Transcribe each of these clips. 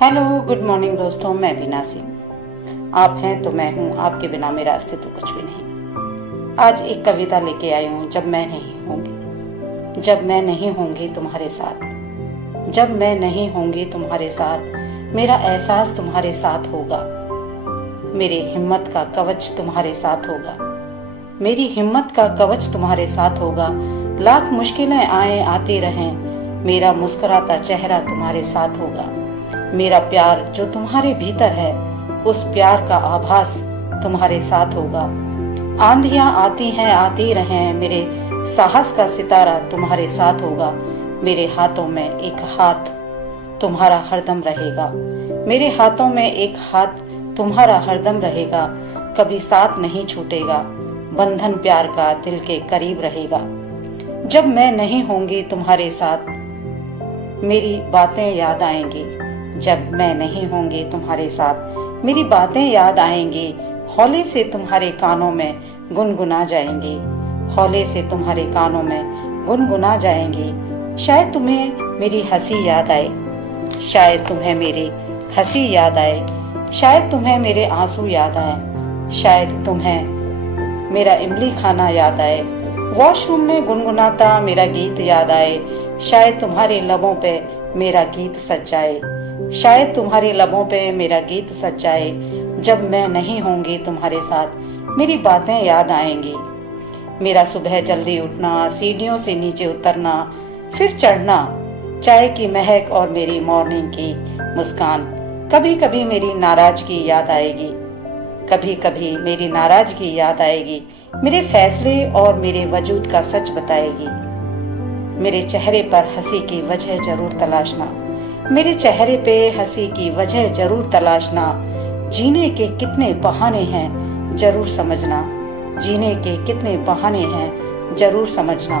Hello good morning दोस्तों, मैं बीना सिंह। आप हैं तो मैं हूँ, आपके बिना मेरा अस्तित्व कुछ भी नहीं। आज एक कविता लेके आई हूँ। जब मैं नहीं होंगी, जब मैं नहीं होंगी तुम्हारे साथ, जब मैं नहीं होंगी तुम्हारे साथ, मेरा एहसास तुम्हारे साथ होगा। मेरी हिम्मत का कवच तुम्हारे साथ होगा, मेरी हिम्मत का कवच तुम्हारे साथ होगा। लाख मुश्किलें आए आती रहें, मेरा मुस्कुराता चेहरा तुम्हारे साथ होगा। मेरा प्यार जो तुम्हारे भीतर है, उस प्यार का आभास तुम्हारे साथ होगा। आंधियां आती हैं आती रहें, मेरे साहस का सितारा तुम्हारे साथ होगा। मेरे हाथों में एक हाथ तुम्हारा हरदम रहेगा, मेरे हाथों में एक हाथ तुम्हारा हरदम रहेगा। कभी साथ नहीं छूटेगा, बंधन प्यार का दिल के करीब रहेगा। जब मैं नहीं होंगी तुम्हारे साथ, मेरी बातें याद आएंगी। जब मैं नहीं होंगी तुम्हारे साथ, मेरी बातें याद आएंगी। हौले से तुम्हारे कानों में गुनगुना जाएंगी, हौले से तुम्हारे कानों में गुनगुना जाएंगी। शायद तुम्हें मेरी हंसी याद आए, शायद तुम्हें मेरी हंसी याद आए, शायद तुम्हें मेरे आंसू याद आए, शायद तुम्हें मेरा इमली खाना याद आए। वॉशरूम में गुनगुनाता मेरा गीत याद आए, शायद तुम्हारे लबों पे मेरा गीत सज जाए, शायद तुम्हारे लबों पे मेरा गीत सज जाए। जब मैं नहीं होंगी तुम्हारे साथ, मेरी बातें याद आएंगी। मेरा सुबह जल्दी उठना, सीढ़ियों से नीचे उतरना, फिर चढ़ना, चाय की महक और मेरी मॉर्निंग की मुस्कान। कभी कभी मेरी नाराजगी याद आएगी, कभी कभी मेरी नाराजगी याद आएगी। मेरे फैसले और मेरे वजूद का सच बताएगी। मेरे चेहरे पर हंसी की वजह जरूर तलाशना, मेरे चेहरे पे हंसी की वजह जरूर तलाशना। जीने के कितने बहाने हैं जरूर समझना, जीने के कितने बहाने हैं जरूर समझना।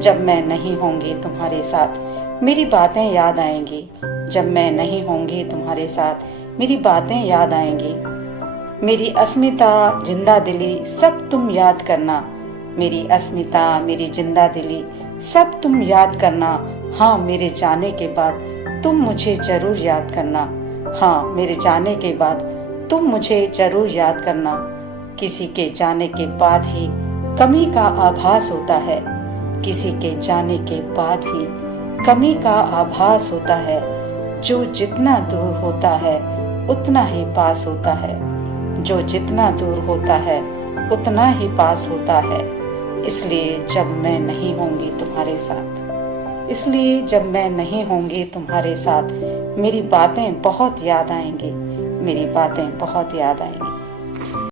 जब मैं नहीं होंगी तुम्हारे साथ, मेरी बातें याद आएंगी। जब मैं नहीं होंगी तुम्हारे साथ, मेरी बातें याद आएंगी। मेरी अस्मिता जिंदा दिली सब तुम याद करना, मेरी अस्मिता मेरी जिंदा दिली सब तुम याद करना। हाँ, मेरे जाने के बाद तुम मुझे जरूर याद करना, हाँ मेरे जाने के बाद तुम मुझे जरूर याद करना। किसी के जाने के बाद ही कमी का आभास होता है, किसी के जाने के बाद ही कमी का आभास होता है। जो जितना दूर होता है उतना ही पास होता है, जो जितना दूर होता है उतना ही पास होता है। इसलिए जब मैं नहीं होंगी तुम्हारे साथ, इसलिए जब मैं नहीं होंगी तुम्हारे साथ, मेरी बातें बहुत याद आएंगी, मेरी बातें बहुत याद आएंगी।